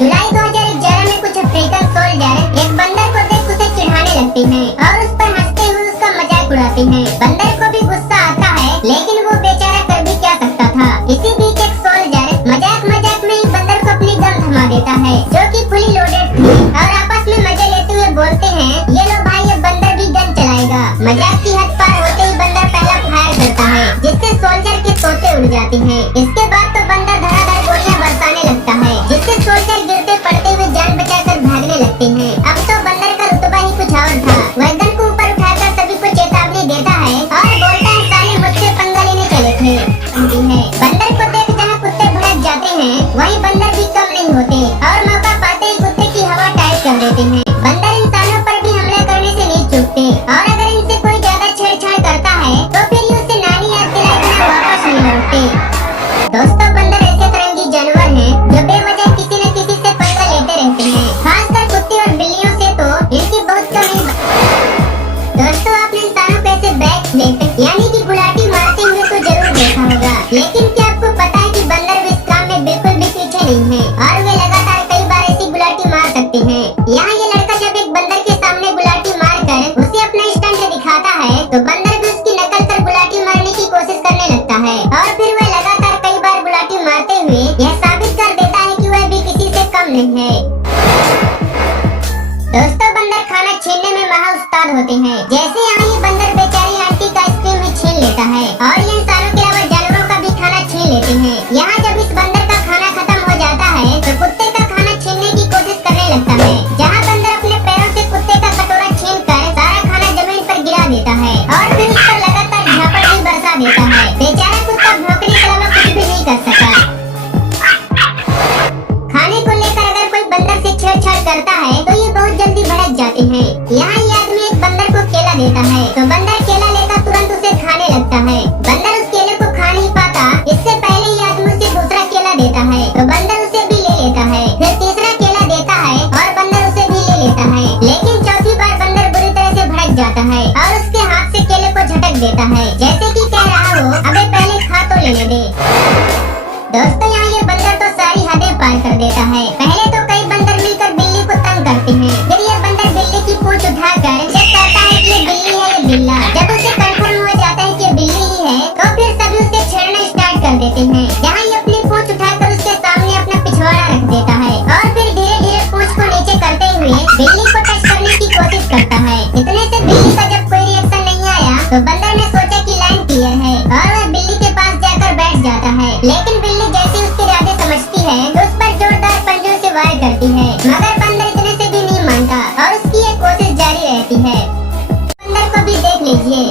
जुलाई 2011 में कुछ African soldier एक बंदर को देख उसे चिढ़ाने लगते हैं और उस पर हंसते हुए उसका मजाक उड़ाते हैं। बंदर को भी गुस्सा आता है, लेकिन वो बेचारा कर भी क्या सकता था। इसी बीच एक सोल्जर मजाक में ही बंदर को अपनी गन थमा देता है, जो कि फुली लोडेड थी, और आपस में मजे लेते हुए बोलते हैं, ये लो भाई, ये बंदर भी गन चलाएगा। मजाक की हद पार होते ही बंदर पहला फायर करता है, जिससे सोल्जर के तोते उड़ जाते हैं। इसके बाद तो बंदर धड़ाधड़ गोलियां बरसाने लगता है, जिससे सोल्जर गिरते पड़ते हुए जान बचाकर भागने लगते हैं। अब तो बंदर का रुतबा ही कुछ और था। वह गन को ऊपर उठाकर सभी को चेतावनी देता है और बोलता है, साले मुझसे पंगा लेने चले थे। बंदर को देख जहाँ कुत्ते भड़क जाते हैं, वहीं बंदर भी कम नहीं होते और मौका पाते ही कुत्ते की हवा टाइट कर देते हैं। बंदर इंसानों पर भी हमला करने से नहीं चूकते, और अगर इनसे कोई ज्यादा छेड़छाड़ करता है तो फिर ये उससे नानी याद दिलाए बिना वापस नहीं लौटते। दोस्तों, बंदर ऐसे तरंगी जानवर हैं जो बेवजह किसी न किसी से पंगा लेते रहते हैं, खासकर कुत्ते और बिल्लियों से तो इनकी बहुत कमी। दोस्तों, आपने इंसानों को ऐसे बैक फ्लिप यानी कि गुलाटी मारते हुए तो जरूर देखा होगा, लेकिन क्या आपको पता है कि बंदर भी इस काम में बिल्कुल भी पीछे नहीं है और वे लगातार कई बार ऐसी गुलाटी मार सकते हैं। यहाँ ये लड़का जब एक बंदर के सामने गुलाटी मारकर उसे अपना स्टंट दिखाता है, तो बंदर भी उसकी नकल कर गुलाटी मारने की कोशिश करने लगता है, और फिर वह लगातार कई बार गुलाटी मारते हुए यह साबित कर देता है कि वह भी किसी से कम नहीं है। दोस्तों, बंदर खाना छीनने में महा उस्ताद होते हैं। जैसे यहाँ ये बंदर बेचारी आंटी का आइसक्रीम ही छीन लेता है, और ये इंसानों के अलावा जानवरों का भी खाना छीन लेते हैं। यहाँ जब इस बंदर का खाना खत्म हो जाता है, तो कुत्ते का खाना छीनने की कोशिश करने लगता है, जहाँ बंदर अपने पैरों से कुत्ते का कटोरा छीनकर सारा खाना जमीन पर गिरा देता है और फिर उस पर लगातार झापड़ भी बरसा देता है। बेचारा कुत्ता भौंकने के अलावा कुछ भी नहीं कर सका। खाने को लेकर अगर कोई बंदर से छेड़छाड़ करता है तो ये बहुत जल्दी भड़क जाते हैं। यहाँ ये आदमी एक बंदर को केला देता है, तो बंदर केला लेकर तुरंत उसे खाने लगता है। बंदर उस केले को खा नहीं पाता, इससे पहले ये आदमी उसे दूसरा केला देता है, तो बंदर उसे भी ले लेता है। फिर तीसरा केला देता है और बंदर उसे भी ले लेता है, लेकिन चौथी बार बंदर बुरी तरह से भड़क जाता है और उसके हाथ से केले को झटक देता है, जैसे कि कह रहा हो, अबे पहले खा तो लेने दे। दोस्तों, यहाँ ये बंदर तो सारी हदें पार कर देता है। पहले तो कई बंदर मिलकर बिल्ली को तंग करते हैं, फिर ये बंदर बिल्ली की पूंछ उठाकर चेक करता है कि ये बिल्ली है या बिल्ला। जब उसे कंफर्म हो जाता है कि ये बिल्ली ही है, तो फिर सभी उसे छेड़ना स्टार्ट कर देते हैं। यहाँ ये अपनी पूंछ उठाकर उसके सामने अपना पिछवाड़ा रख देता है और फिर धीरे धीरे पूंछ को नीचे करते हुए बिल्ली को टच करने की कोशिश करता है। इतने से बिल्ली का जब कोई रिएक्शन नहीं आया, तो बंदर ने सोचा कि लाइन क्लियर है और वह बिल्ली के पास जाकर बैठ जाता है, लेकिन बिल्ली जैसे उसके इरादे समझती है तो उस पर जोरदार पंजों से वार करती है, मगर बंदर इतने से भी नहीं मानता और उसकी ये कोशिश जारी रहती है। बंदर को भी देख लीजिए,